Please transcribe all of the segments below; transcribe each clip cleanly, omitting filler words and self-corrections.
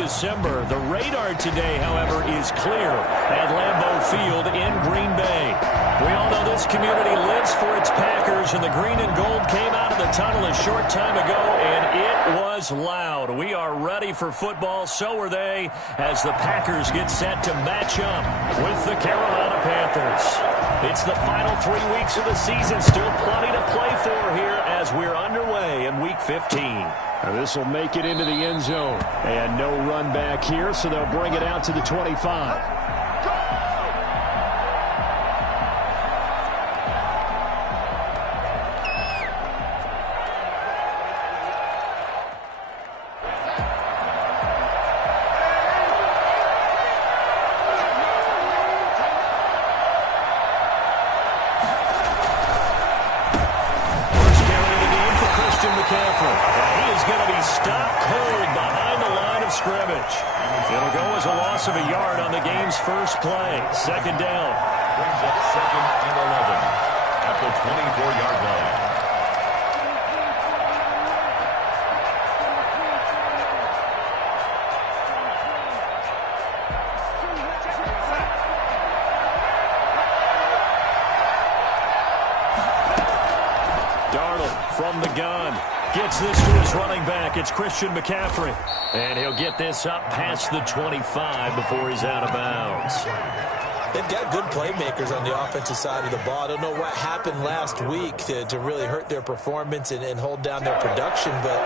December. The radar today, however, is clear at Lambeau Field in Green Bay. We all know this community lives for its Packers, and the green and gold came out of the tunnel a short time ago, and it was loud. We are ready for football. So are they, as the Packers get set to match up with the Carolina Panthers. It's the final 3 weeks of the season. Still plenty to play for here as we're underway in Week 15. Now this will make it into the end zone. And no run back here, so they'll bring it out to the 25. It'll go as a loss of a yard on the game's first play. Second down. Brings up 2nd and 11 at the 24-yard line. Darnold from the gun. Gets this to his running back. It's Christian McCaffrey. And he'll get this up past the 25 before he's out of bounds. They've got good playmakers on the offensive side of the ball. I don't know what happened last week to really hurt their performance and hold down their production, but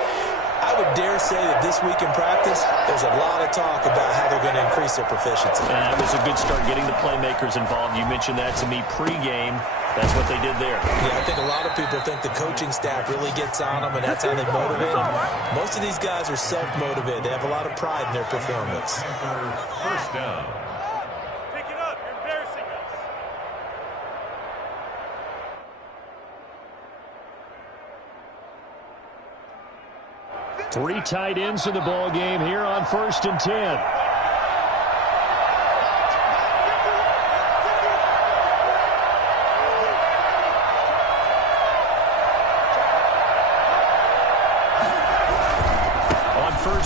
I would dare say that this week in practice, there's a lot of talk about how they're going to increase their proficiency. And that was a good start getting the playmakers involved. You mentioned that to me pregame. That's what they did there. Yeah, I think a lot of people think the coaching staff really gets on them, and that's how they motivate them. Most of these guys are self-motivated. They have a lot of pride in their performance. First down. Pick it up. You're embarrassing us. 3 tight ends in the ball game here on 1st and 10.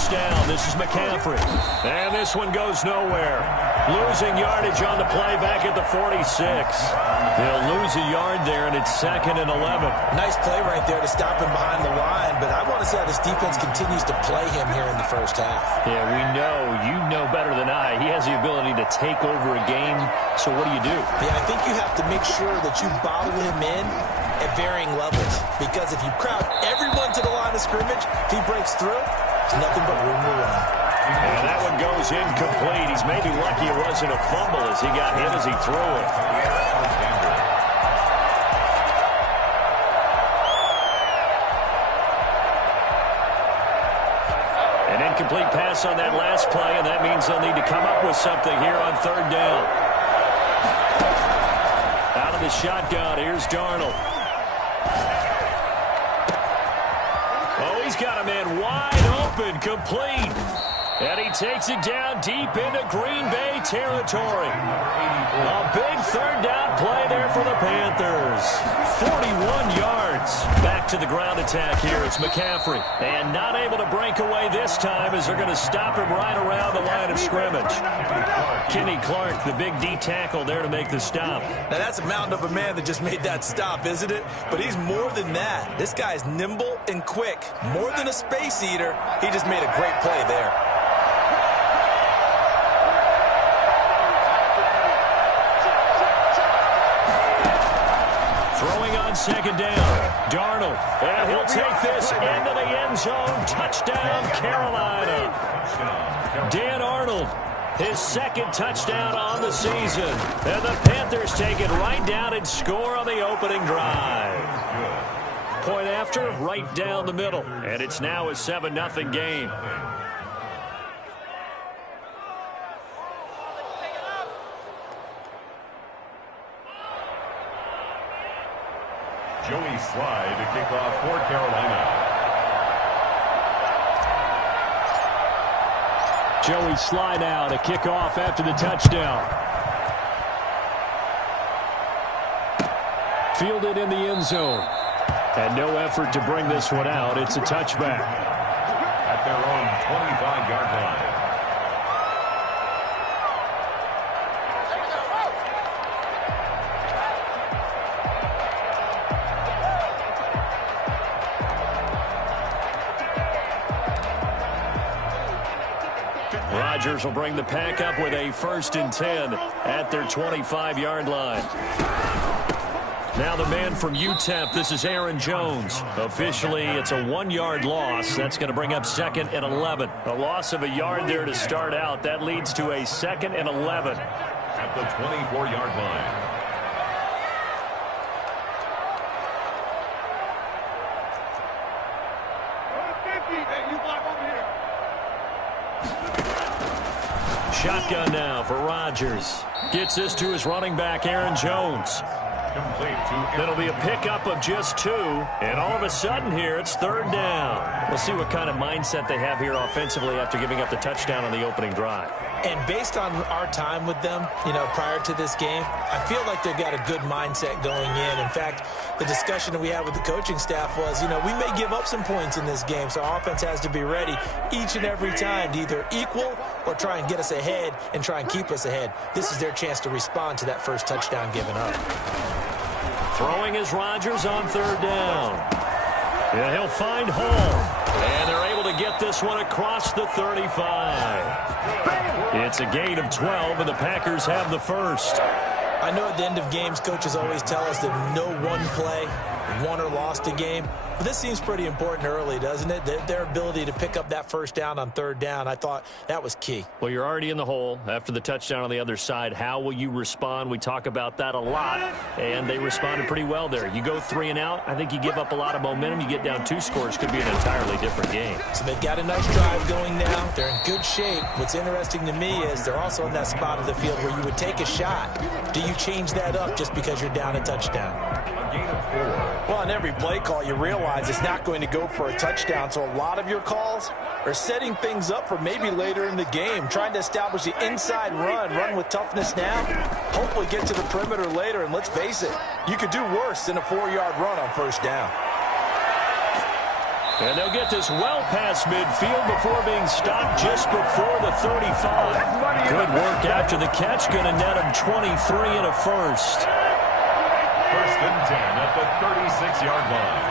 Down. This is McCaffrey. And this one goes nowhere. Losing yardage on the play back at the 46. They'll lose a yard there, and it's 2nd and 11. Nice play right there to stop him behind the line, but I want to see how this defense continues to play him here in the first half. Yeah, we know. You know better than I. He has the ability to take over a game, so what do you do? Yeah, I think you have to make sure that you bottle him in at varying levels, because if you crowd everyone to the line of scrimmage, if he breaks through, there's nothing but room to run. And that one goes incomplete. He's maybe lucky it wasn't a fumble as he got hit as he threw it. An incomplete pass on that last play, and that means they'll need to come up with something here on 3rd down. Out of the shotgun, here's Darnold. Oh, he's got a man wide open, complete. And he takes it down deep into Green Bay territory. A big 3rd down play there for the Panthers. 41 yards. Back to the ground attack here. It's McCaffrey. And not able to break away this time as they're going to stop him right around the line of scrimmage. Kenny Clark, the big D tackle there to make the stop. Now that's a mountain of a man that just made that stop, isn't it? But he's more than that. This guy's nimble and quick. More than a space eater. He just made a great play there. Throwing on 2nd down. Darnold. And he'll take this into the end zone. Touchdown, Carolina. Dan Arnold. His 2nd touchdown on the season. And the Panthers take it right down and score on the opening drive. Point after, right down the middle. And it's now a 7-0 game. Joey Slye to kick off for Carolina. Joey Slye now to kick off after the touchdown. Fielded in the end zone. And no effort to bring this one out. It's a touchback. At their own 25-yard line. Rodgers will bring the pack up with a 1st and 10 at their 25-yard line. Now the man from UTEP, this is Aaron Jones. Officially, it's a 1-yard loss. That's going to bring up 2nd and 11. A loss of a yard there to start out. That leads to a 2nd and 11. At the 24-yard line. Shotgun now for Rodgers. Gets this to his running back, Aaron Jones. That'll be a pickup of just 2, and all of a sudden here, it's 3rd down. We'll see what kind of mindset they have here offensively after giving up the touchdown on the opening drive. And based on our time with them, prior to this game, I feel like they've got a good mindset going in. In fact, the discussion that we had with the coaching staff was, we may give up some points in this game, so our offense has to be ready each and every time to either equal or try and get us ahead and try and keep us ahead. This is their chance to respond to that first touchdown given up. Throwing is Rodgers on 3rd down. And he'll find Hall. And they're able to get this one across the 35. It's a gain of 12, and the Packers have the first. I know at the end of games, coaches always tell us that no one play won or lost a game. But this seems pretty important early, doesn't it? Their ability to pick up that first down on 3rd down, I thought that was key. Well, you're already in the hole after the touchdown on the other side. How will you respond? We talk about that a lot, and they responded pretty well there. You go 3 and out, I think you give up a lot of momentum. You get down 2 scores, could be an entirely different game. So they've got a nice drive going now. They're in good shape. What's interesting to me is they're also in that spot of the field where you would take a shot. Do you change that up just because you're down a touchdown? A gain of 4. Well, on every play call, you realize it's not going to go for a touchdown. So a lot of your calls are setting things up for maybe later in the game, trying to establish the inside run with toughness now, hopefully get to the perimeter later. And let's face it, you could do worse than a 4-yard run on 1st down. And they'll get this well past midfield before being stopped just before the 35. Good work after the catch. Going to net him 23 and a first. 1st and 10 at the 36-yard line.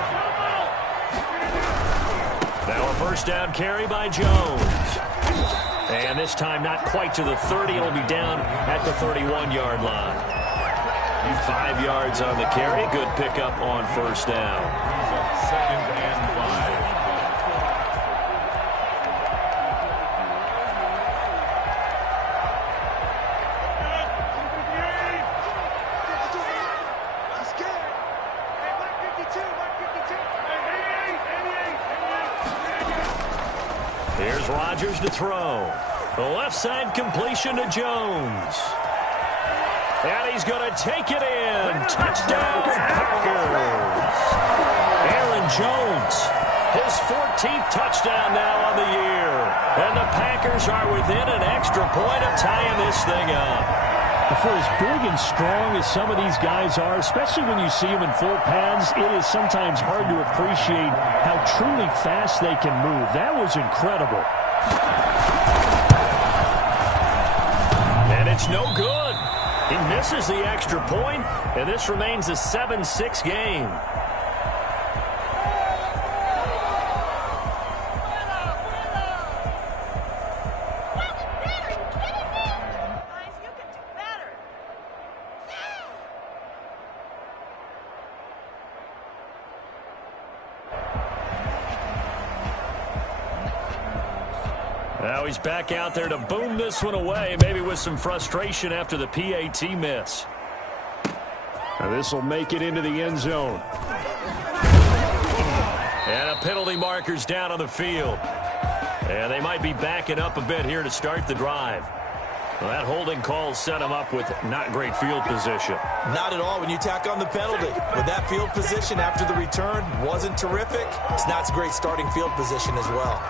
Now a 1st down carry by Jones. And this time not quite to the 30. It'll be down at the 31-yard line. 5 yards on the carry. Good pickup on 1st down. 2nd and 5. Here's Rodgers to throw. The left side completion to Jones. And he's going to take it in. Touchdown, Packers. Aaron Jones, his 14th touchdown now on the year. And the Packers are within an extra point of tying this thing up. For as big and strong as some of these guys are, especially when you see them in full pads, it is sometimes hard to appreciate how truly fast they can move. That was incredible. And it's no good. He misses the extra point, and this remains a 7-6 game. Now he's back out there to boom this one away, maybe with some frustration after the PAT miss. Now this will make it into the end zone. And a penalty marker's down on the field. And they might be backing up a bit here to start the drive. Well, that holding call set him up with not great field position. Not at all when you tack on the penalty. With that field position after the return wasn't terrific, it's not a great starting field position as well.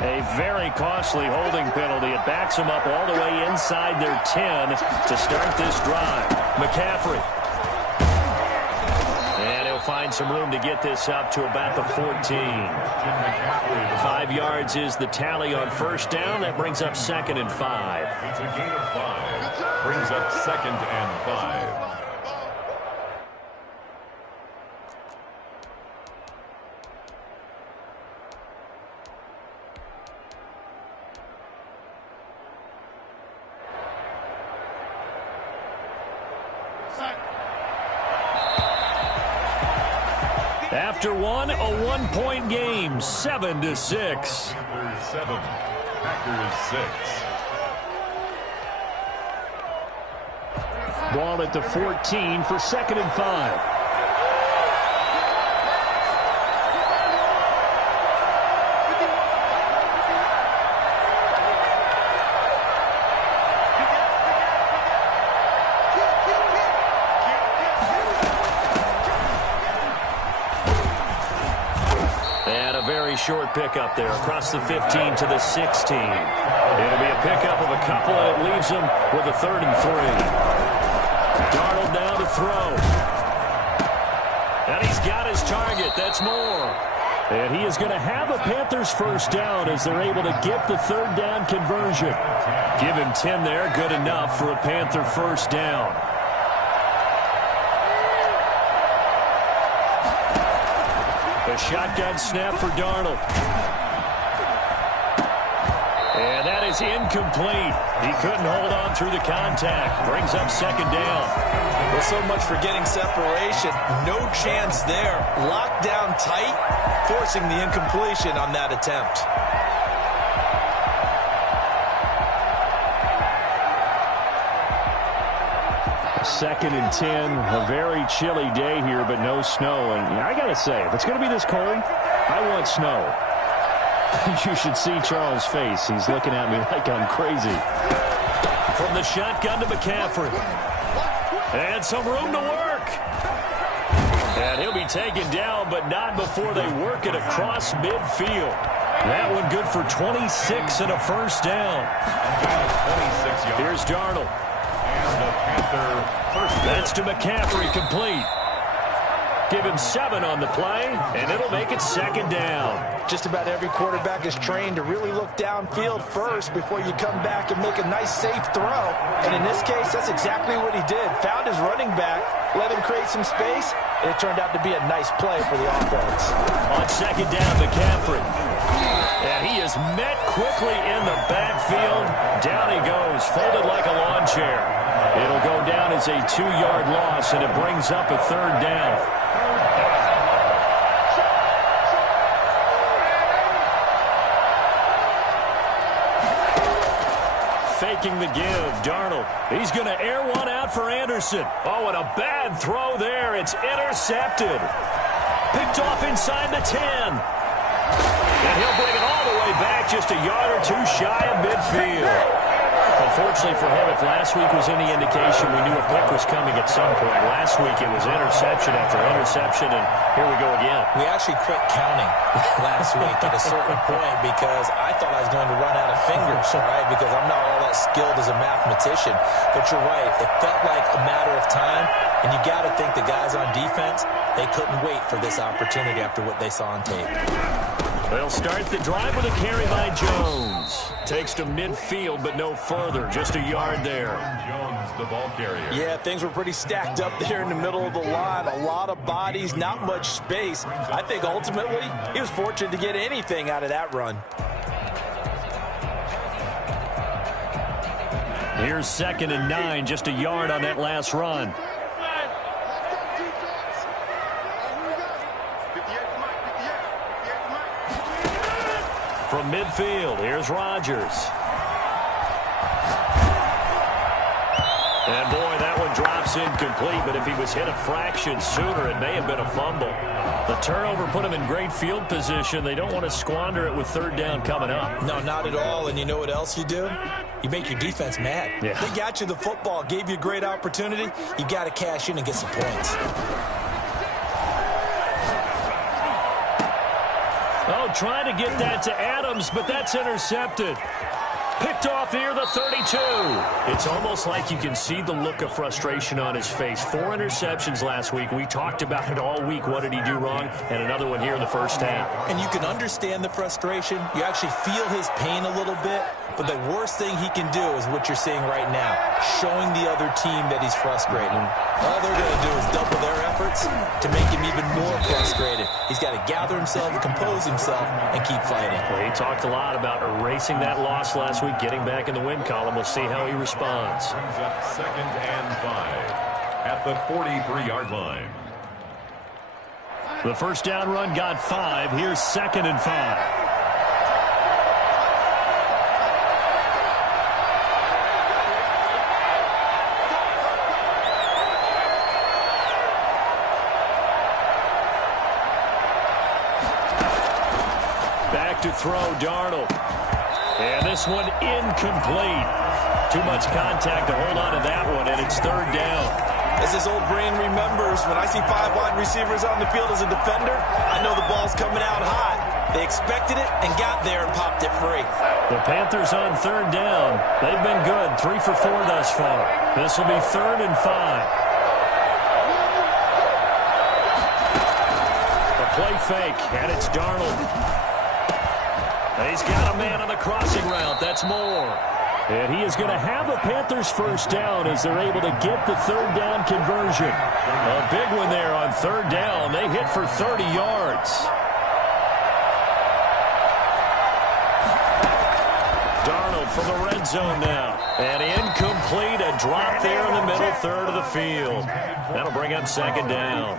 A very costly holding penalty. It backs them up all the way inside their 10 to start this drive. McCaffrey. And he'll find find some room to get this up to about the 14. 5 yards is the tally on first down. That brings up 2nd and 5. It's a gain of 5. Brings up 2nd and 5. After one, a 1-point game, 7-6. Packers 7, Packers 6. Ball at the 14 for 2nd and 5. Short pickup there across the 15 to the 16. It'll be a pickup of a couple, and it leaves them with a 3rd and 3. Darnold now to throw. And he's got his target. That's Moore. And he is going to have a Panthers first down as they're able to get the 3rd down conversion. Give him 10 there. Good enough for a Panther first down. A shotgun snap for Darnold. And that is incomplete. He couldn't hold on through the contact. Brings up 2nd down. Well, so much for getting separation. No chance there. Locked down tight, forcing the incompletion on that attempt. 2nd and 10, a very chilly day here, but no snow. And I got to say, if it's going to be this cold, I want snow. You should see Charles' face. He's looking at me like I'm crazy. From the shotgun to McCaffrey. And some room to work. And he'll be taken down, but not before they work it across midfield. That one good for 26 and a first down. 26 yards. Here's Darnold. And the Panther first down. That's to McCaffrey, complete. Give him 7 on the play, and it'll make it 2nd down. Just about every quarterback is trained to really look downfield first before you come back and make a nice, safe throw. And in this case, that's exactly what he did. Found his running back, let him create some space, and it turned out to be a nice play for the offense. On 2nd down, McCaffrey. And he is met quickly in the backfield. Down he goes, folded like a lawn chair. It'll go down as a 2-yard loss, and it brings up a 3rd down. Faking the give, Darnold. He's going to air one out for Anderson. Oh, and a bad throw there. It's intercepted. Picked off inside the 10. And he'll bring it all the way back, just a yard or 2 shy of midfield. Unfortunately for him, if last week was any indication, we knew a pick was coming at some point. Last week it was interception after interception, and here we go again. We actually quit counting last week at a certain point because I thought I was going to run out of fingers, all right, because I'm not all that skilled as a mathematician. But you're right. It felt like a matter of time, and you got to think the guys on defense, they couldn't wait for this opportunity after what they saw on tape. They'll start the drive with a carry by Jones. Takes to midfield, but no further. Just a yard there. Jones, the ball carrier. Yeah, things were pretty stacked up there in the middle of the line. A lot of bodies, not much space. I think ultimately he was fortunate to get anything out of that run. Here's 2nd and 9, just a yard on that last run. From midfield, here's Rodgers. And boy, that one drops incomplete, but if he was hit a fraction sooner, it may have been a fumble. The turnover put him in great field position. They don't want to squander it with 3rd down coming up. No, not at all. And you know what else you do? You make your defense mad. Yeah. They got you the football, gave you a great opportunity. You got to cash in and get some points. Oh, trying to get that to Adams, but that's intercepted. Picked off near the 32. It's almost like you can see the look of frustration on his face. 4 interceptions last week. We talked about it all week. What did he do wrong? And another one here in the first half. And you can understand the frustration. You actually feel his pain a little bit. But the worst thing he can do is what you're seeing right now, showing the other team that he's frustrated. All they're going to do is double their efforts to make him even more frustrated. He's got to gather himself, compose himself, and keep fighting. Well, he talked a lot about erasing that loss last week, getting back in the win column. We'll see how he responds. Brings up 2nd and 5 at the 43-yard line. The first down run got 5. Here's 2nd and 5. To throw, Darnold. And this one incomplete. Too much contact to hold on to that one, and it's 3rd down. As his old brain remembers, when I see 5 wide receivers on the field as a defender, I know the ball's coming out hot. They expected it and got there and popped it free. The Panthers on 3rd down. They've been good, 3 for 4 thus far. This will be 3rd and 5. A play fake, and it's Darnold. He's got a man on the crossing route. That's Moore. And he is going to have a Panthers first down as they're able to get the 3rd down conversion. A big one there on 3rd down. They hit for 30 yards. Darnold from the red zone now. And incomplete, a drop there in the middle third of the field. That'll bring up 2nd down.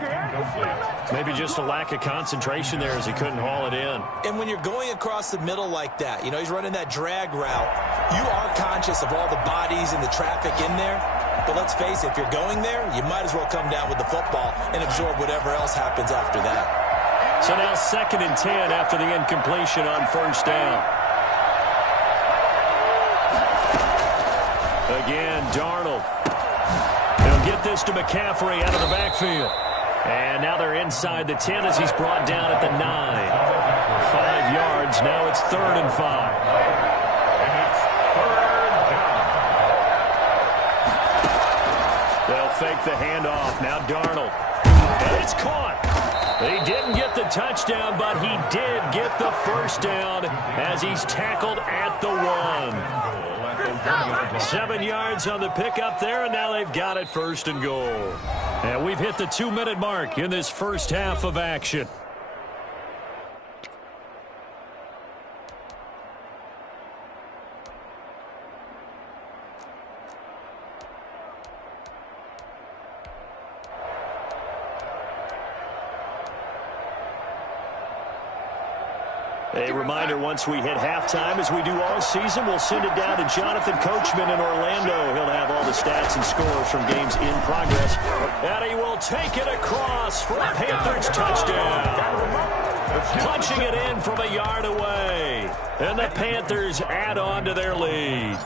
Maybe just a lack of concentration there as he couldn't haul it in. And when you're going across the middle like that, you know, he's running that drag route, you are conscious of all the bodies and the traffic in there. But let's face it, if you're going there, you might as well come down with the football and absorb whatever else happens after that. So now 2nd and 10 after the incompletion on 1st down. Again, Darnold. He'll get this to McCaffrey out of the backfield. And now they're inside the 10 as he's brought down at the 9. 5 yards. Now it's 3rd and 5. And it's 3rd down. They'll fake the handoff. Now Darnold. And it's caught. He didn't get the touchdown, but he did get the first down as he's tackled at the 1. 7 yards on the pickup there, and now they've got it 1st and goal. And we've hit the 2-minute mark in this first half of action. A reminder, once we hit halftime, as we do all season, we'll send it down to Jonathan Coachman in Orlando. He'll have all the stats and scores from games in progress. And he will take it across for a Panthers touchdown. Punching it in from a yard away. And the Panthers add on to their lead.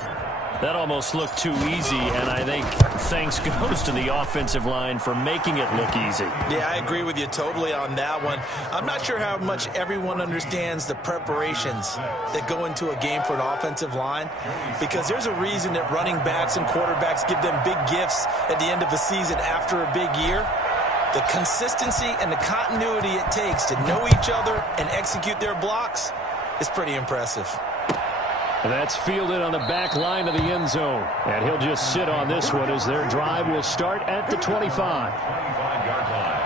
That almost looked too easy, and I think thanks goes to the offensive line for making it look easy. Yeah, I agree with you totally on that one. I'm not sure how much everyone understands the preparations that go into a game for an offensive line, because there's a reason that running backs and quarterbacks give them big gifts at the end of the season after a big year. The consistency and the continuity it takes to know each other and execute their blocks is pretty impressive. That's fielded on the back line of the end zone. And he'll just sit on this one as their drive will start at the 25. 25-yard line.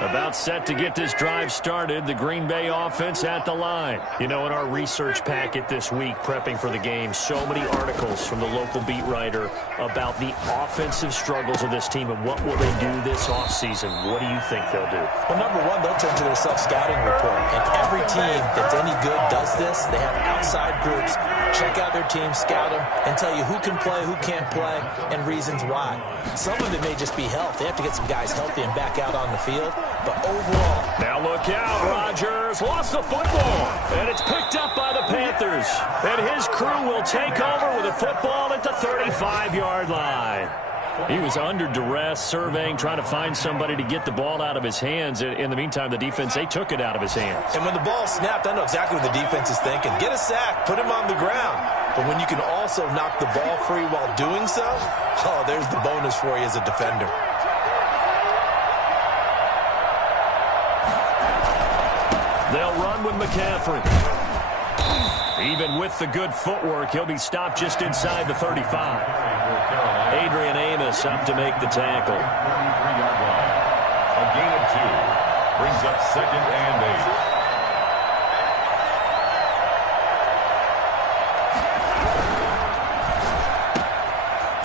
About set to get this drive started, the Green Bay offense at the line. You know, in our research packet this week, prepping for the game, so many articles from the local beat writer about the offensive struggles of this team and what will they do this offseason. What do you think they'll do? Well, number one, they'll turn to their self-scouting report. And every team that's any good does this. They have outside groups. Check out their team, scout them, and tell you who can play, who can't play, and reasons why. Some of it may just be health. They have to get some guys healthy and back out on the field. But overall... Now look out, Rodgers lost the football, and it's picked up by the Panthers. And his crew will take over with a football at the 35-yard line. He was under duress, surveying, trying to find somebody to get the ball out of his hands. In the meantime, the defense, they took it out of his hands. And when the ball snapped, I know exactly what the defense is thinking. Get a sack, put him on the ground. But when you can also knock the ball free while doing so, oh, there's the bonus for you as a defender. They'll run with McCaffrey. Even with the good footwork, he'll be stopped just inside the 35. Adrian Amos up to make the tackle. 33-yard line. A gain of 2. Brings up 2nd and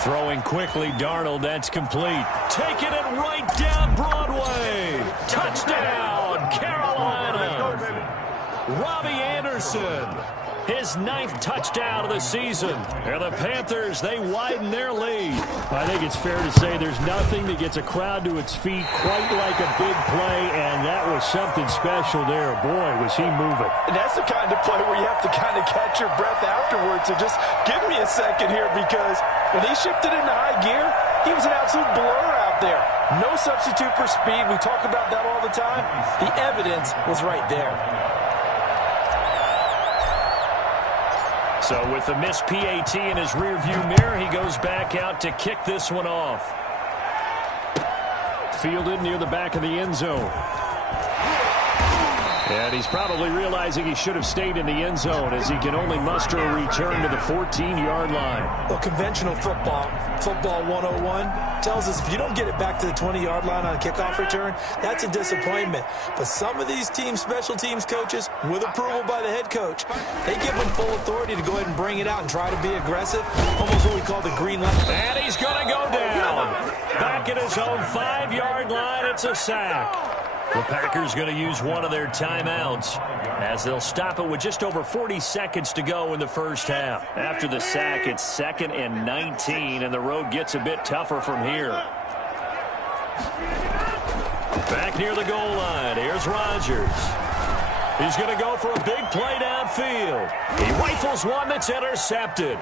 8. Throwing quickly, Darnold, that's complete. Taking it right down Broadway. Touchdown, Carolina. Robbie Anderson, his 9th touchdown of the season. And the Panthers, they widen their lead. I think it's fair to say there's nothing that gets a crowd to its feet quite like a big play, and that was something special there. Boy, was he moving. And that's the kind of play where you have to kind of catch your breath afterwards. So just give me a second here, because when he shifted into high gear, he was an absolute blur out there. No substitute for speed. We talk about that all the time. The evidence was right there. So with the missed PAT in his rearview mirror, he goes back out to kick this one off. Fielded near the back of the end zone. And he's probably realizing he should have stayed in the end zone, as he can only muster a return to the 14-yard line. Well, conventional football 101, tells us if you don't get it back to the 20-yard line on a kickoff return, that's a disappointment. But some of these teams, special teams coaches, with approval by the head coach, they give them full authority to go ahead and bring it out and try to be aggressive, almost what we call the green light. And he's going to go down. Back at his own 5-yard line, it's a sack. The Packers going to use one of their timeouts as they'll stop it with just over 40 seconds to go in the first half. After the sack, it's 2nd and 19, and the road gets a bit tougher from here. Back near the goal line, here's Rodgers. He's going to go for a big play downfield. He rifles one that's intercepted.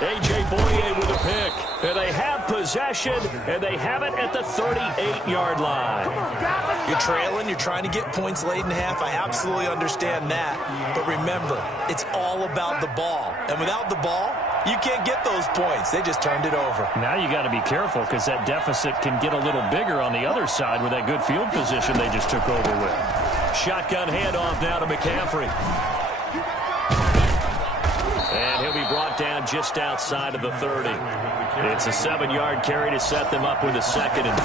A.J. Boye with a pick. And they have possession, and they have it at the 38-yard line. You're trailing, you're trying to get points late in half. I absolutely understand that. But remember, it's all about the ball. And without the ball, you can't get those points. They just turned it over. Now you got to be careful, because that deficit can get a little bigger on the other side with that good field position they just took over with. Shotgun handoff now to McCaffrey. And he'll be brought down just outside of the 30. It's a 7-yard carry to set them up with a 2nd and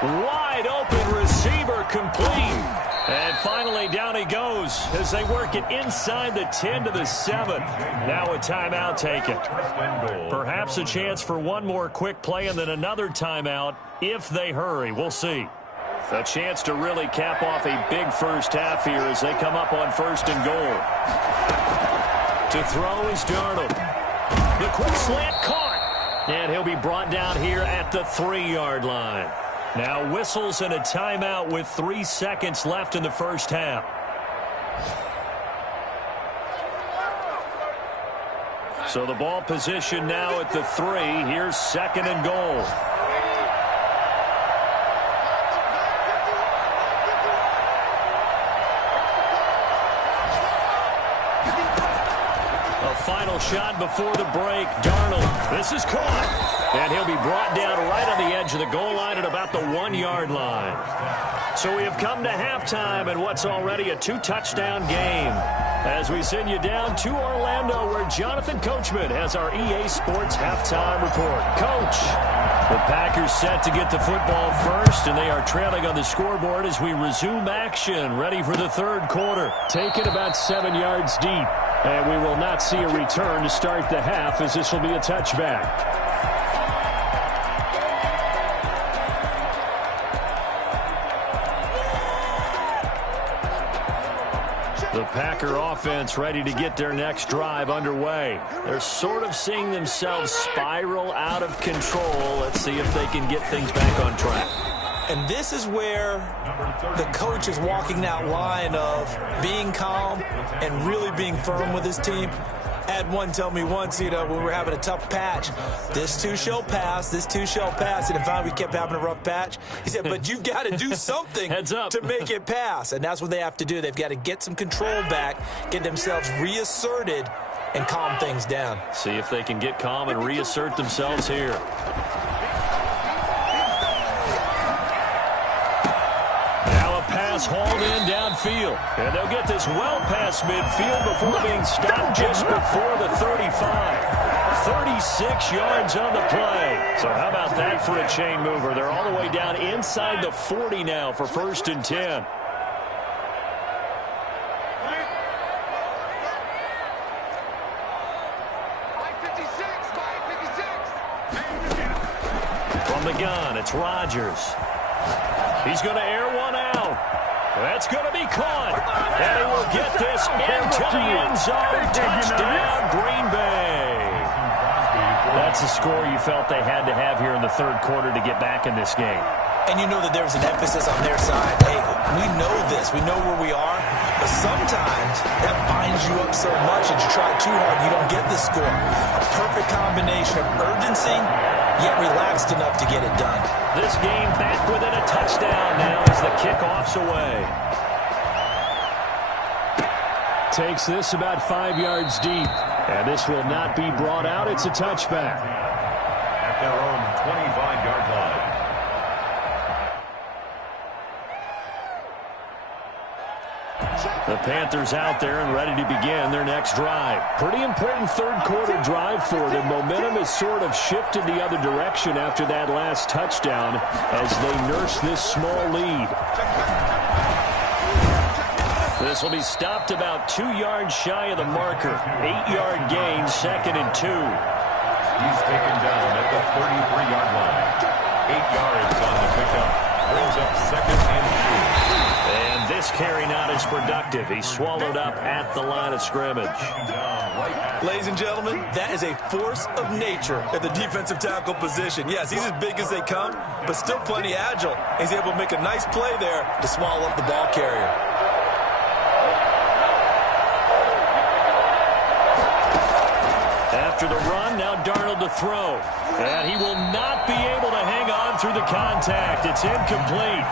3. Wide open receiver, complete. And finally down he goes as they work it inside the 10 to the 7. Now a timeout taken. Perhaps a chance for one more quick play and then another timeout if they hurry. We'll see. A chance to really cap off a big first half here as they come up on 1st and goal. To throw is Darnold. The quick slant caught. And he'll be brought down here at the 3-yard line. Now whistles and a timeout with 3 seconds left in the first half. So the ball position now at the 3. Here's 2nd and goal. Final shot before the break. Darnold, this is caught. And he'll be brought down right on the edge of the goal line at about the 1-yard line. So we have come to halftime in what's already a 2-touchdown game. As we send you down to Orlando, where Jonathan Coachman has our EA Sports halftime report. Coach, the Packers set to get the football first, and they are trailing on the scoreboard as we resume action, ready for the 3rd quarter. Taken about 7 yards deep. And we will not see a return to start the half, as this will be a touchback. The Packer offense ready to get their next drive underway. They're sort of seeing themselves spiral out of control. Let's see if they can get things back on track. And this is where the coach is walking that line of being calm and really being firm with his team. Had one tell me once, when we were having a tough patch, this too shall pass, this too shall pass. And finally we kept having a rough patch. He said, but you've got to do something to make it pass. And that's what they have to do. They've got to get some control back, get themselves reasserted, and calm things down. See if they can get calm and reassert themselves here. Now a pass hauled in downfield. And they'll get this well past midfield before being stopped just before the 35. 36 yards on the play. So how about that for a chain mover? They're all the way down inside the 40 now for 1st and 10. From the gun, it's Rodgers. He's going to air one out. That's going to be caught. And he will get this into the end zone. Touchdown, Green Bay. That's a score you felt they had to have here in the 3rd quarter to get back in this game. And you know that there's an emphasis on their side. Hey, we know this. We know where we are. But sometimes that binds you up so much that you try too hard, you don't get the score. A perfect combination of urgency, yet relaxed enough to get it done. This game back within a touchdown now as the kickoff's away. Takes this about 5 yards deep. And this will not be brought out. It's a touchback. At their own 25-yard line. The Panthers out there and ready to begin their next drive. Pretty important 3rd quarter drive for them. Momentum has sort of shifted the other direction after that last touchdown as they nurse this small lead. This will be stopped about 2 yards shy of the marker. 8-yard gain, 2nd and 2. He's taken down at the 33-yard line. 8 yards on the pickup. Brings up 2nd and 2. And this carry not as productive. He's swallowed up at the line of scrimmage. Ladies and gentlemen, that is a force of nature at the defensive tackle position. Yes, he's as big as they come, but still plenty agile. He's able to make a nice play there to swallow up the ball carrier. After the run, now Darnold to throw. And he will not be able to hang on through the contact. It's incomplete.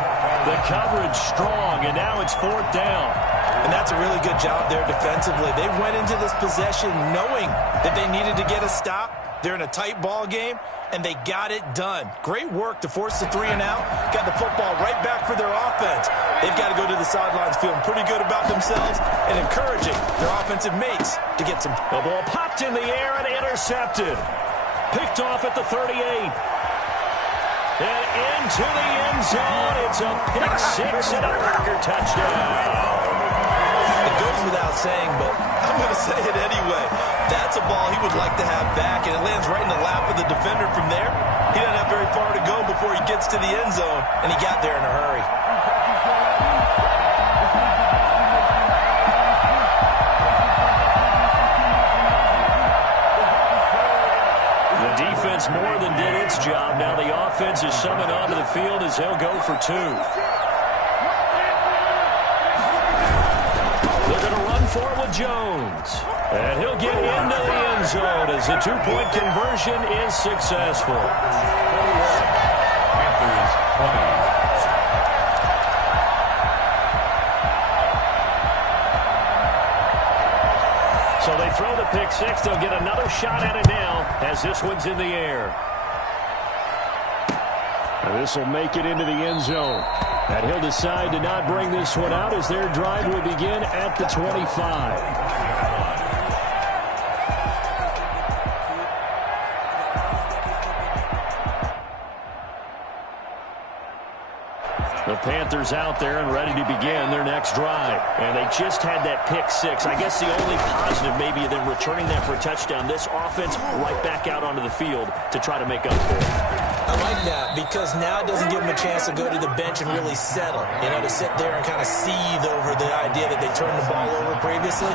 The coverage strong, and now it's 4th down. And that's a really good job there defensively. They went into this possession knowing that they needed to get a stop. They're in a tight ball game, and they got it done. Great work to force the 3 and out. Got the football right back for their offense. They've got to go to the sidelines feeling pretty good about themselves and encouraging their offensive mates to get some. The ball popped in the air and intercepted. Picked off at the 38. And into the end zone. It's a pick 6 and a Packer touchdown. It goes without saying, but I'm going to say it anyway. That's a ball he would like to have back, and it lands right in the lap of the defender from there. He doesn't have very far to go before he gets to the end zone, and he got there in a hurry. The defense more than did its job. Now the offense is summoned onto the field as they'll go for 2. They're going to run for it with Jones. And he'll get into the end zone as the 2-point conversion is successful. Panthers 20. So they throw the pick 6. They'll get another shot at it now as this one's in the air. And this will make it into the end zone. And he'll decide to not bring this one out as their drive will begin at the 25. The Panthers out there and ready to begin their next drive. And they just had that pick 6. I guess the only positive maybe of them returning that for a touchdown. This offense right back out onto the field to try to make up for it. I like that because now it doesn't give them a chance to go to the bench and really settle. To sit there and kind of seethe over the idea that they turned the ball over previously.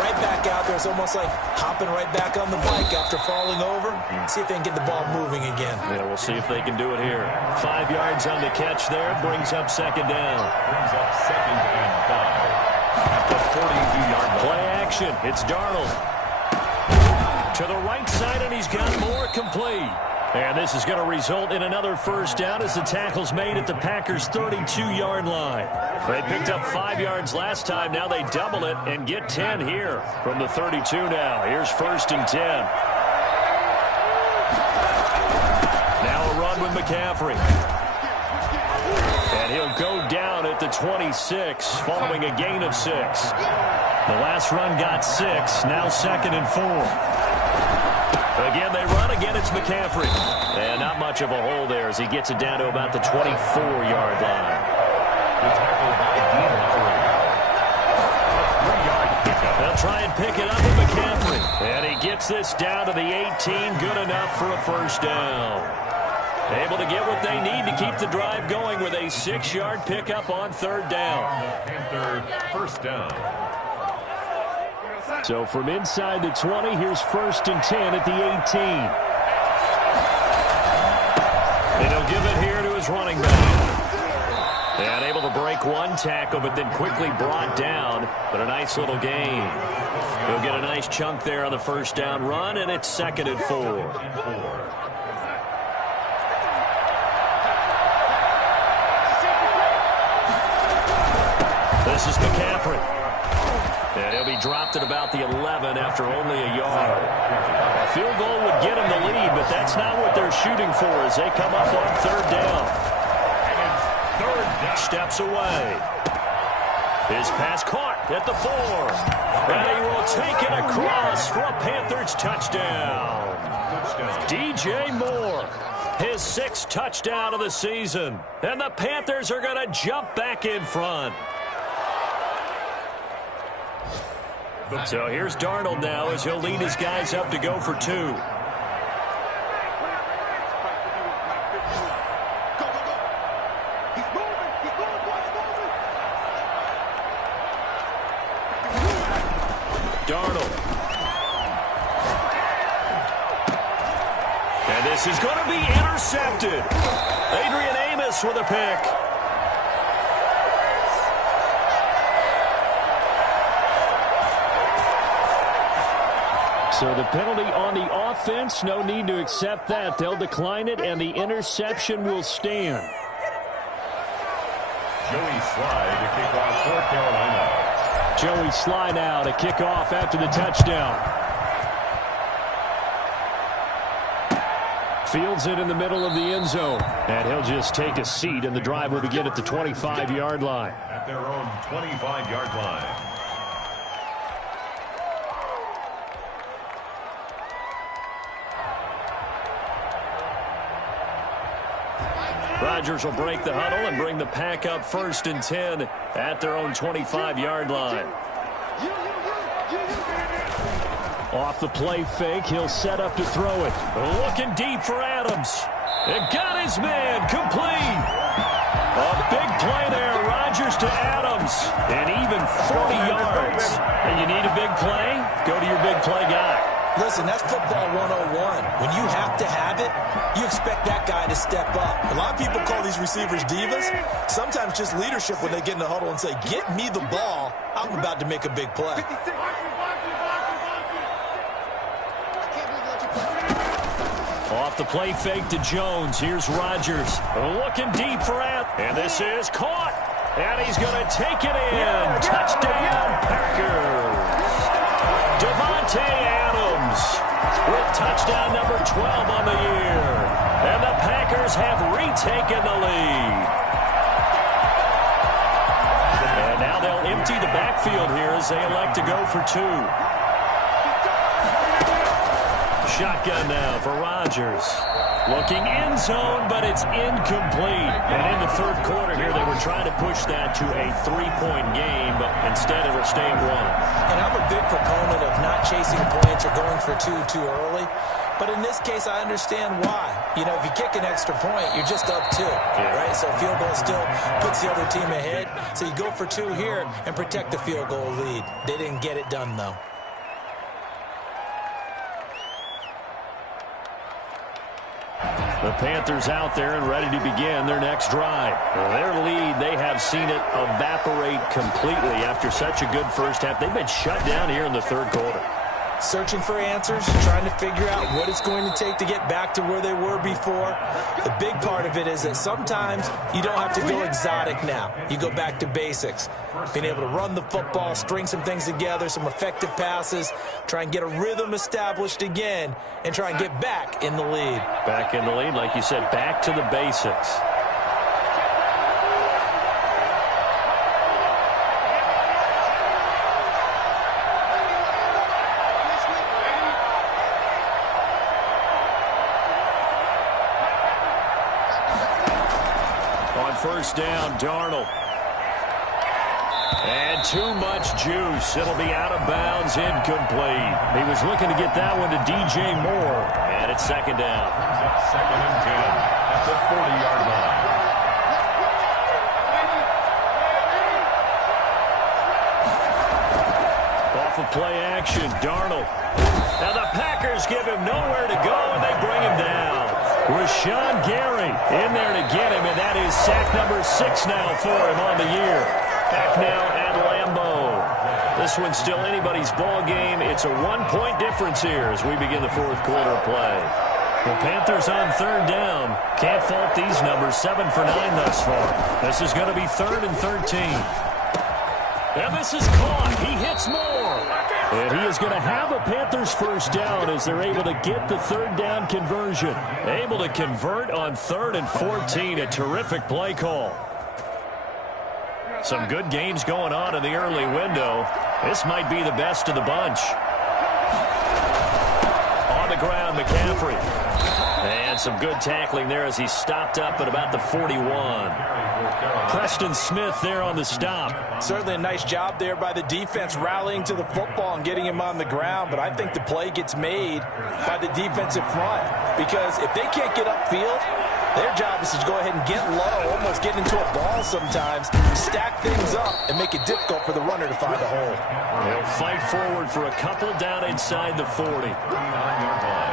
Right back out there. It's almost like hopping right back on the bike after falling over. See if they can get the ball moving again. Yeah, we'll see if they can do it here. 5 yards on the catch there. Brings up 2nd down. Brings up 2nd and 5. At the 42-yard line. Play action. It's Darnold. To the right side, and he's got Moore complete. And this is going to result in another first down as the tackle's made at the Packers' 32-yard line. They picked up 5 yards last time. Now they double it and get 10 here from the 32 now. Here's 1st and 10. Now a run with McCaffrey. And he'll go down at the 26 following a gain of 6. The last run got 6. Now 2nd and 4. Again, they run. Again, it's McCaffrey. And not much of a hole there as he gets it down to about the 24-yard line. They'll try and pick it up with McCaffrey. And he gets this down to the 18. Good enough for a first down. Able to get what they need to keep the drive going with a 6-yard pickup on 3rd down. Panther first down. So from inside the 20, here's 1st and 10 at the 18. And he'll give it here to his running back. And able to break one tackle, but then quickly brought down. But a nice little gain. He'll get a nice chunk there on the first down run, and it's 2nd and 4. This is McCaffrey. And he'll be dropped at about the 11 after only a yard. A field goal would get him the lead, but that's not what they're shooting for as they come up on 3rd down. Steps away. His pass caught at the 4. And he will take it across for a Panthers touchdown. DJ Moore, his 6th touchdown of the season. And the Panthers are going to jump back in front. So here's Darnold now as he'll lead his guys up to go for 2. Darnold. And this is going to be intercepted. Adrian Amos with a pick. So the penalty on the offense, no need to accept that. They'll decline it, and the interception will stand. Joey Slye to kick off for Carolina. Joey Slye now to kick off after the touchdown. Fields it in the middle of the end zone. And he'll just take a seat, and the drive will begin at the 25-yard line. At their own 25-yard line. Rodgers will break the huddle and bring the pack up 1st and 10 at their own 25-yard line. Off the play fake, he'll set up to throw it. Looking deep for Adams. It got his man complete. A big play there. Rodgers to Adams. And even 40 yards. And you need a big play? Go to your big play guy. Listen, that's football 101. When you have to have it, you expect that guy to step up. A lot of people call these receivers divas. Sometimes just leadership when they get in the huddle and say, get me the ball. I'm about to make a big play. Off the play fake to Jones. Here's Rodgers. Looking deep for Adams. And this is caught. And he's going to take it in. Touchdown, Packers. Davante Adams with touchdown number 12 on the year. And the Packers have retaken the lead. And now they'll empty the backfield here as they elect to go for 2. Shotgun now for Rodgers. Looking end zone, but it's incomplete. And in the 3rd quarter here, they were trying to push that to a 3-point game, but instead it'll stay 1. And I'm a big proponent of not chasing points or going for 2 too early. But in this case, I understand why. You know, if you kick an extra point, you're just up 2, right? So field goal still puts the other team ahead. So you go for 2 here and protect the field goal lead. They didn't get it done, though. The Panthers out there and ready to begin their next drive. Their lead, they have seen it evaporate completely after such a good first half. They've been shut down here in the 3rd quarter. searching for answers, trying to figure out what it's going to take to get back to where they were before. The big part of it is that sometimes you don't have to go exotic now. You go back to basics. Being able to run the football, string some things together, some effective passes, try and get a rhythm established again, and try and get back in the lead. Back in the lead, like you said, back to the basics. First down, Darnold. And too much juice. It'll be out of bounds, incomplete. He was looking to get that one to DJ Moore. And it's second down. Second and 10 at the 40-yard line. Off of play action, Darnold. Now the Packers give him nowhere to go, and they bring him down. Rashawn Gary in there to get him, and that is sack number 6 now for him on the year. Back now at Lambeau. This one's still anybody's ball game. It's a 1-point difference here as we begin the fourth quarter of play. The Panthers on third down. Can't fault these numbers. 7 for 9 thus far. This is going to be 3rd and 13. And this is caught. He hits Moore. And he is going to have a Panthers first down as they're able to get the third down conversion. Able to convert on 3rd and 14. A terrific play call. Some good games going on in the early window. This might be the best of the bunch. On the ground, McCaffrey. And some good tackling there as he stopped up at about the 41. Preston Smith there on the stop. Certainly a nice job there by the defense rallying to the football and getting him on the ground, but I think the play gets made by the defensive front because if they can't get upfield, their job is to go ahead and get low, almost get into a ball sometimes, stack things up, and make it difficult for the runner to find a hole. They'll fight forward for a couple down inside the 40.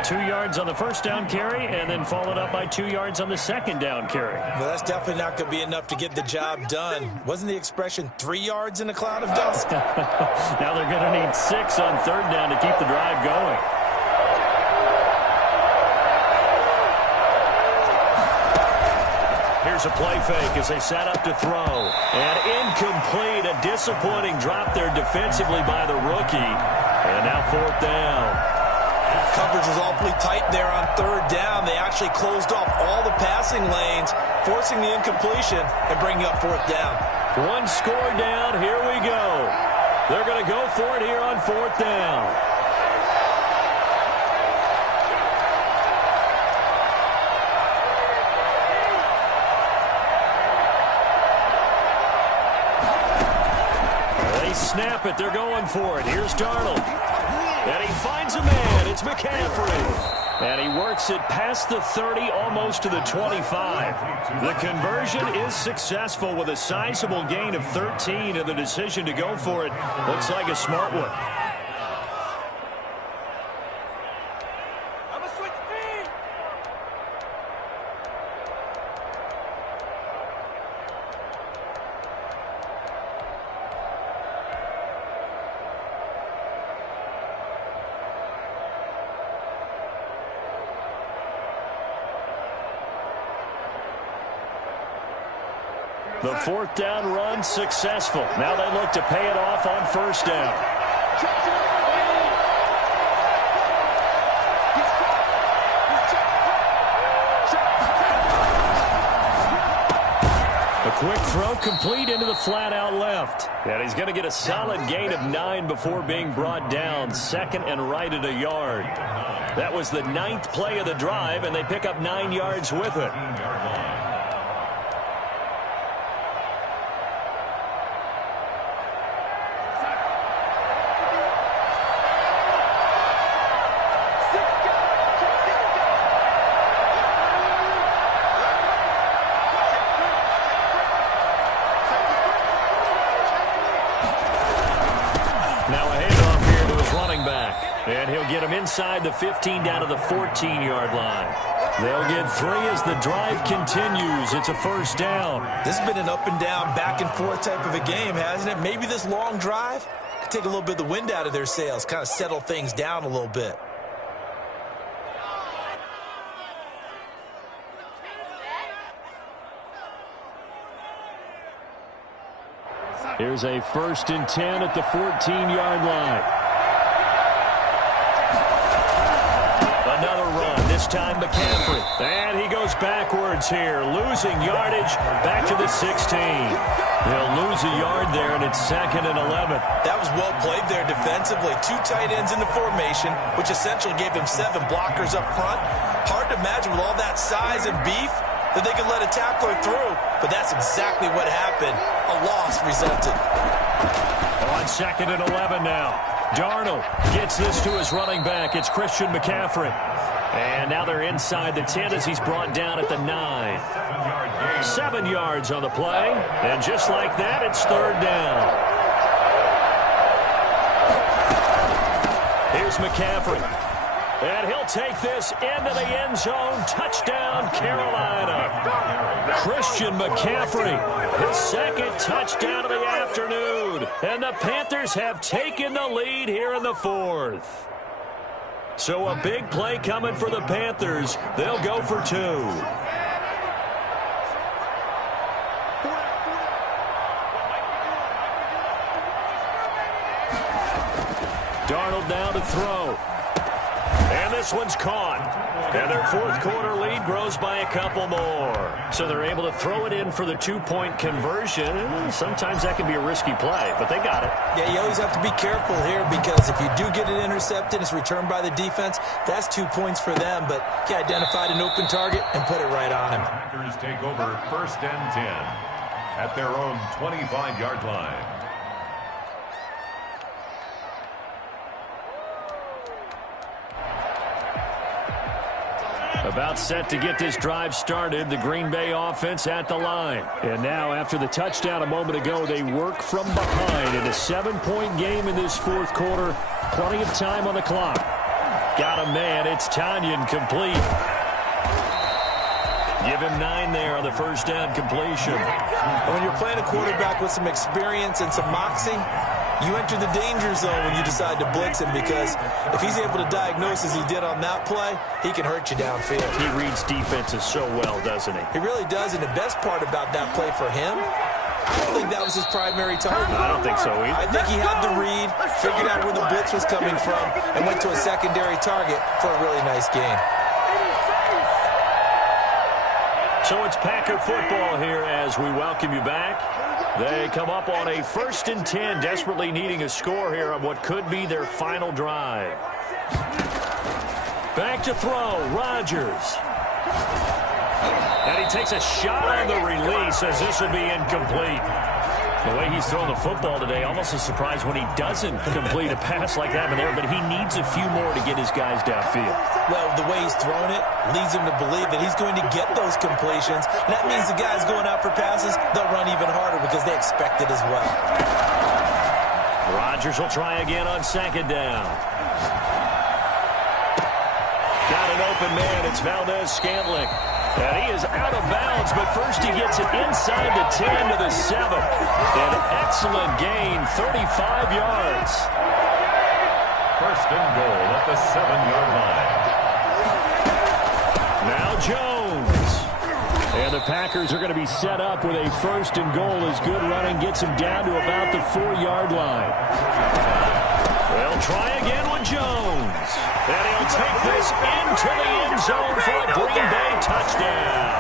2 yards on the first down carry, and then followed up by 2 yards on the second down carry. Well, that's definitely not going to be enough to get the job done. Wasn't the expression 3 yards in a cloud of dust? Now they're going to need 6 on third down to keep the drive going. Here's a play fake as they set up to throw. And incomplete. A disappointing drop there defensively by the rookie. And now fourth down. Coverage was awfully tight there on third down. They actually closed off all the passing lanes, forcing the incompletion and bringing up fourth down. One score down. Here we go. They're going to go for it here on fourth down. They snap it. They're going for it. Here's Darnold. And he finds a man. It's McCaffrey. And he works it past the 30, almost to the 25. The conversion is successful with a sizable gain of 13, and the decision to go for it looks like a smart one. The fourth down run successful. Now they look to pay it off on first down. A quick throw complete into the flat out left. And he's going to get a solid gain of 9 before being brought down. Second and right at a yard. That was the 9th play of the drive, and they pick up 9 yards with it. Inside the 15 down to the 14-yard line. They'll get 3 as the drive continues. It's a first down. This has been an up and down, back and forth type of a game, hasn't it? Maybe this long drive could take a little bit of the wind out of their sails, kind of settle things down a little bit. Here's a 1st and 10 at the 14-yard line. Another run, this time McCaffrey. And he goes backwards here, losing yardage back to the 16. They'll lose a yard there, and it's 2nd and 11. That was well played there defensively. 2 tight ends in the formation, which essentially gave them 7 blockers up front. Hard to imagine with all that size and beef that they could let a tackler through, but that's exactly what happened. A loss resulted. On 2nd and 11 now. Darnold gets this to his running back. It's Christian McCaffrey. And now they're inside the 10 as he's brought down at the 9. 7 yards on the play. And just like that, it's 3rd down. Here's McCaffrey. And he'll take this into the end zone. Touchdown, Carolina. Christian McCaffrey, his 2nd touchdown of the afternoon. And the Panthers have taken the lead here in the 4th. So a big play coming for the Panthers. They'll go for 2. Darnold now to throw. And this one's caught. And their 4th quarter lead grows by a couple more. So they're able to throw it in for the 2-point conversion. Sometimes that can be a risky play, but they got it. Yeah, you always have to be careful here because if you do get it intercepted, it's returned by the defense. That's 2 points for them, but he identified an open target and put it right on him. Packers take over 1st and 10 at their own 25-yard line. About set to get this drive started, the Green Bay offense at the line. And now, after the touchdown a moment ago, they work from behind in a 7-point game in this 4th quarter. Plenty of time on the clock. Got a man. It's Tanyan complete. Give him 9 there on the 1st down completion. And when you're playing a quarterback with some experience and some moxie, you enter the danger zone when you decide to blitz him because if he's able to diagnose as he did on that play, he can hurt you downfield. He reads defenses so well, doesn't he? He really does, and the best part about that play for him, I don't think that was his primary target. I don't think so either. I think he had the read, figured out where the blitz was coming from, and went to a secondary target for a really nice gain. So it's Packer football here as we welcome you back. They come up on a 1st and 10, desperately needing a score here on what could be their final drive. Back to throw, Rodgers. And he takes a shot on the release as this will be incomplete. The way he's throwing the football today, almost a surprise when he doesn't complete a pass like that in there, but he needs a few more to get his guys downfield. Well, the way he's throwing it leads him to believe that he's going to get those completions. And that means the guys going out for passes, they'll run even harder because they expect it as well. Rodgers will try again on 2nd down. Got an open man. It's Valdez-Scantling. And he is out of bounds, but first he gets it inside the 10 to the 7. An excellent gain, 35 yards. 1st and goal at the 7-yard line. Now Jones. And the Packers are going to be set up with a 1st and goal as good running gets him down to about the 4-yard line. They'll try again with Jones. And he'll take this into the end zone for a Green Bay touchdown.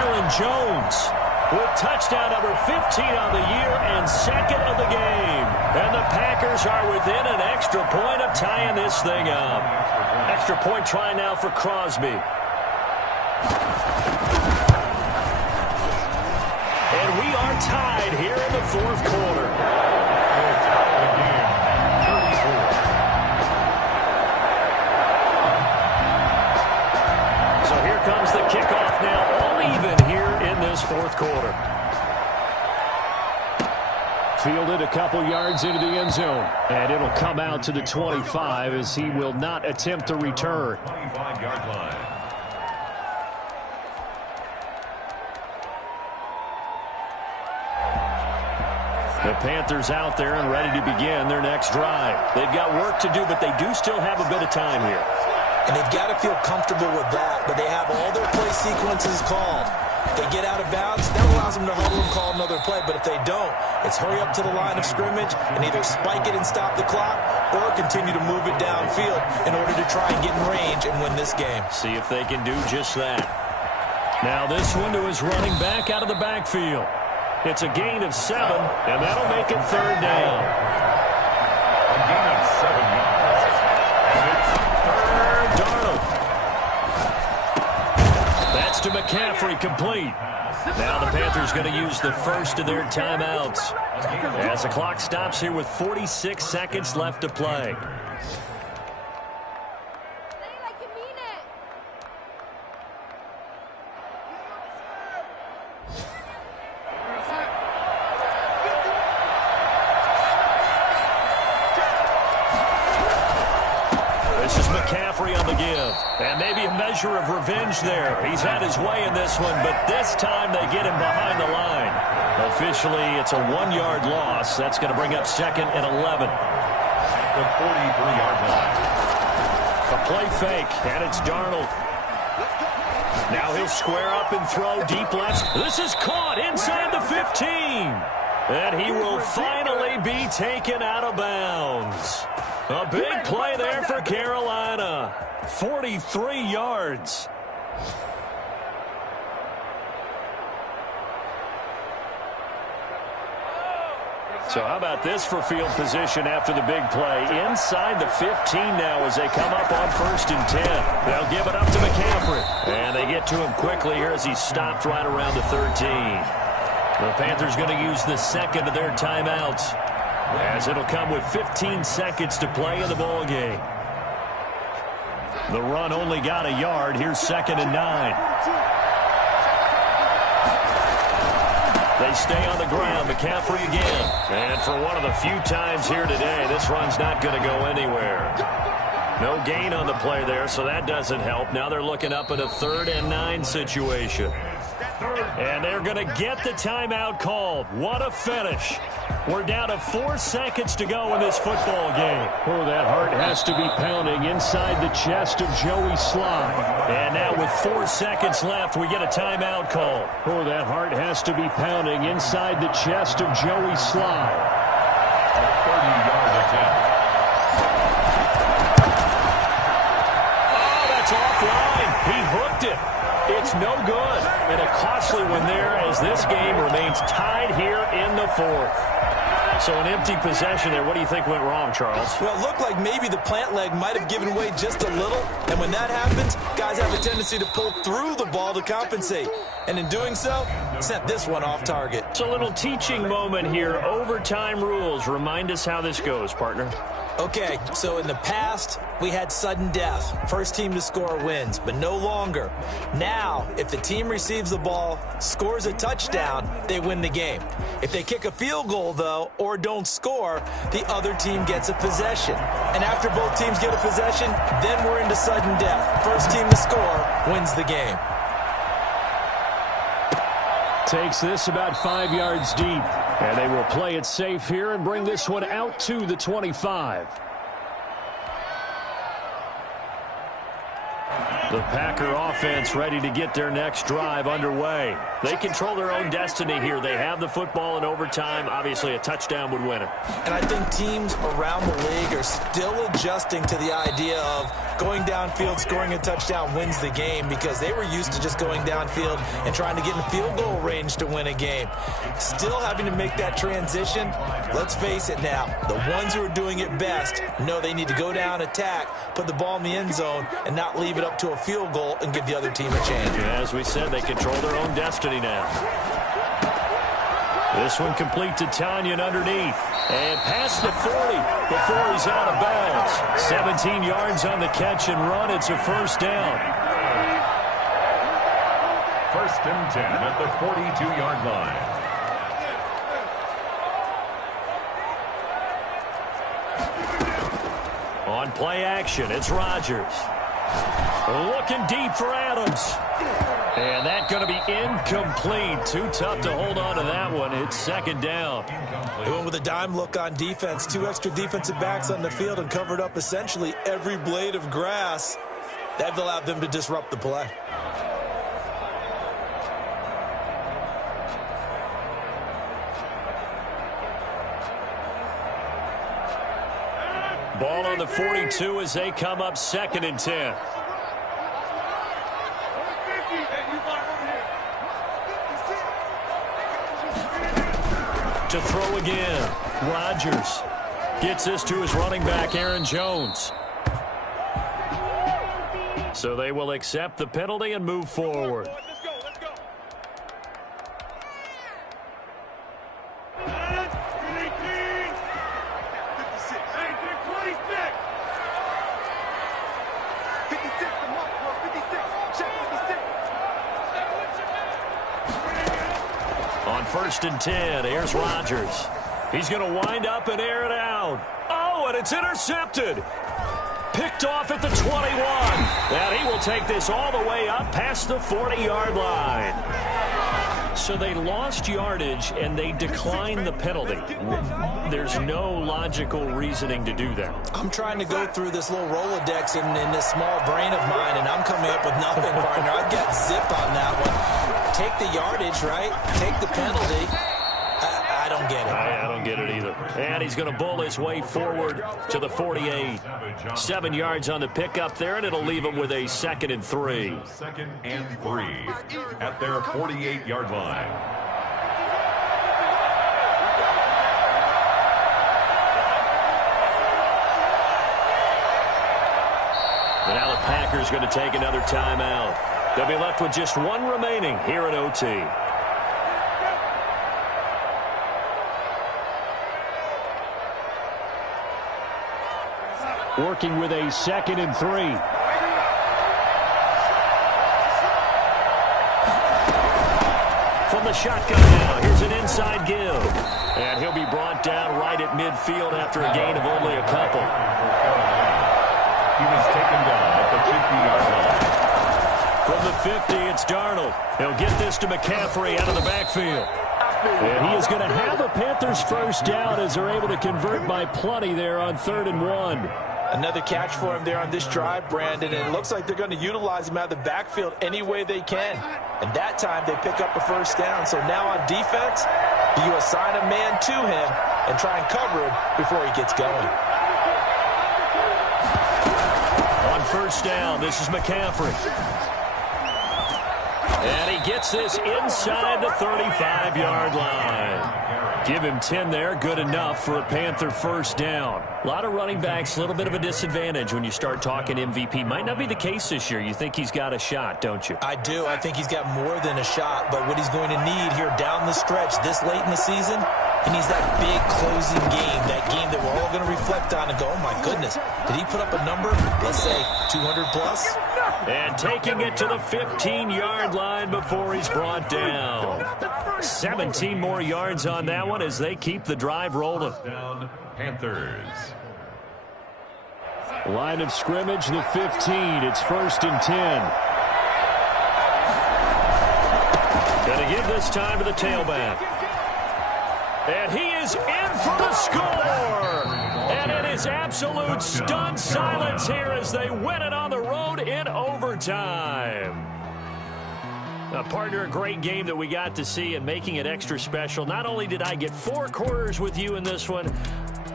Aaron Jones with touchdown number 15 on the year and 2nd of the game. And the Packers are within an extra point of tying this thing up. Extra point try now for Crosby. And we are tied here in the 4th quarter. Comes the kickoff now, all even here in this 4th quarter. Fielded a couple yards into the end zone. And it'll come out to the 25 as he will not attempt to return. 25-yard line. The Panthers out there and ready to begin their next drive. They've got work to do, but they do still have a bit of time here. And they've got to feel comfortable with that, but they have all their play sequences called. If they get out of bounds, that allows them to huddle and call another play. But if they don't, it's hurry up to the line of scrimmage and either spike it and stop the clock or continue to move it downfield in order to try and get in range and win this game. See if they can do just that. Now this one to his running back out of the backfield. It's a gain of 7, and that'll make it 3rd down. A gain of 7 yards. And it's 3rd. Darnold. That's to McCaffrey, complete. Now the Panthers going to use the first of their timeouts as the clock stops here with 46 seconds left to play. McCaffrey on the give. And maybe a measure of revenge there. He's had his way in this one, but this time they get him behind the line. Officially, it's a 1-yard loss. That's going to bring up 2nd and 11. At the 43-yard line. A play fake, and it's Darnold. Now he'll square up and throw deep left. This is caught inside the 15. And he will finally be taken out of bounds. A big play there for Carolina. 43 yards. So how about this for field position after the big play? Inside the 15 now as they come up on 1st and 10. They'll give it up to McCaffrey. And they get to him quickly here as he stopped right around the 13. The Panthers going to use the 2nd of their timeouts, as it'll come with 15 seconds to play in the ball game. The run only got a yard. Here's 2nd and 9. They stay on the ground. McCaffrey again. And for one of the few times here today, this run's not going to go anywhere. No gain on the play there, so that doesn't help. Now they're looking up at a 3rd and 9 situation. And they're going to get the timeout called. What a finish. We're down to 4 seconds to go in this football game. Oh, that heart has to be pounding inside the chest of Joey Slye. And now with 4 seconds left, we get a timeout call. Oh, that heart has to be pounding inside the chest of Joey Slye. A 30-yard attempt. Oh, that's offline. He hooked it. It's no good. And a costly one there as this game remains tied here in the 4th. So an empty possession there. What do you think went wrong, Charles? Well, it looked like maybe the plant leg might have given way just a little. And when that happens, guys have a tendency to pull through the ball to compensate. And in doing so, sent this one off target. It's a little teaching moment here. Overtime rules. Remind us how this goes, partner. Okay, so in the past, we had sudden death. First team to score wins, but no longer. Now, if the team receives the ball, scores a touchdown, they win the game. If they kick a field goal, though, or don't score, the other team gets a possession. And after both teams get a possession, then we're into sudden death. First team to score wins the game. Takes this about 5 yards deep. And they will play it safe here and bring this one out to the 25. The Packer offense ready to get their next drive underway. They control their own destiny here. They have the football in overtime. Obviously, a touchdown would win it. And I think teams around the league are still adjusting to the idea of going downfield, scoring a touchdown wins the game, because they were used to just going downfield and trying to get in field goal range to win a game. Still having to make that transition. Let's face it now, the ones who are doing it best know they need to go down, attack, put the ball in the end zone, and not leave it up to a field goal and give the other team a chance. As we said, they control their own destiny now. This one complete to Tanyan underneath. And past the 40 before he's out of bounds. 17 yards on the catch and run. It's a first down. 1st and 10 at the 42-yard line. On play action, it's Rodgers. Looking deep for Adams. And that's going to be incomplete. Too tough to hold on to that one. It's second down. They went with a dime look on defense. 2 extra defensive backs on the field and covered up essentially every blade of grass. That allowed them to disrupt the play. Ball on the 42 as they come up second and 10. To throw again. Rodgers gets this to his running back, Aaron Jones. So they will accept the penalty and move forward. Let's go. 56, the mark, 56, check 56. On first and 10, here's Rodgers. He's going to wind up and air it out. Oh, and it's intercepted. Picked off at the 21. And he will take this all the way up past the 40-yard line. So they lost yardage, and they declined the penalty. There's no logical reasoning to do that. I'm trying to go through this little Rolodex in this small brain of mine, and I'm coming up with nothing, partner. I've got zip on that one. Take the yardage, right? Take the penalty. I don't get it. I don't get it either. And he's going to bull his way forward to the 48. 7 yards on the pickup there, and it'll leave him with a 2nd and 3. 2nd and 3 at their 48-yard line. And now the Packers going to take another timeout. They'll be left with just one remaining here at OT. Working with a 2nd and 3. From the shotgun now, here's an inside give. And he'll be brought down right at midfield after a gain of only a couple. He was taken down at the 50-yard line. From the 50, it's Darnold. He'll get this to McCaffrey out of the backfield. And he is going to have a Panthers first down as they're able to convert by plenty there on 3rd and 1. Another catch for him there on this drive, Brandon, and it looks like they're going to utilize him out of the backfield any way they can. And that time they pick up a first down. So now on defense, you assign a man to him and try and cover him before he gets going. On first down, this is McCaffrey. And he gets this inside the 35-yard line. Give him 10 there, good enough for a Panther first down. A lot of running backs, a little bit of a disadvantage when you start talking MVP. Might not be the case this year. You think he's got a shot, don't you? I do. I think he's got more than a shot, but what he's going to need here down the stretch this late in the season, he needs that big closing game, that game that we're all going to reflect on and go, oh, my goodness, did he put up a number, let's say, 200 plus? And taking it to the 15-yard line before he's brought down. 17 more yards on that one as they keep the drive rolling. Down Panthers. Line of scrimmage, the 15. It's 1st and 10. Going to give this time to the tailback. And he is in for the score. And it is absolute stunned silence here as they win it on the road in overtime. Partner, a great game that we got to see and making it extra special. Not only did I get 4 quarters with you in this one,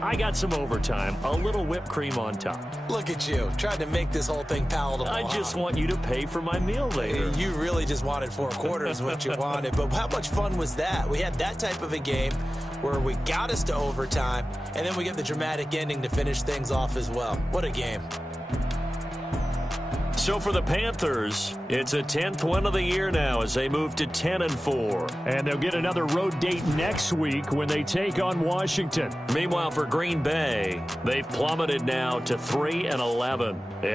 I got some overtime, a little whipped cream on top. Look at you, trying to make this whole thing palatable. I just want you to pay for my meal later. You really just wanted 4 quarters, what you wanted. But how much fun was that? We had that type of a game where we got us to overtime, and then we get the dramatic ending to finish things off as well. What a game. So for the Panthers, it's a 10th win of the year now as they move to 10-4. And they'll get another road date next week when they take on Washington. Meanwhile, for Green Bay, they've plummeted now to 3-11.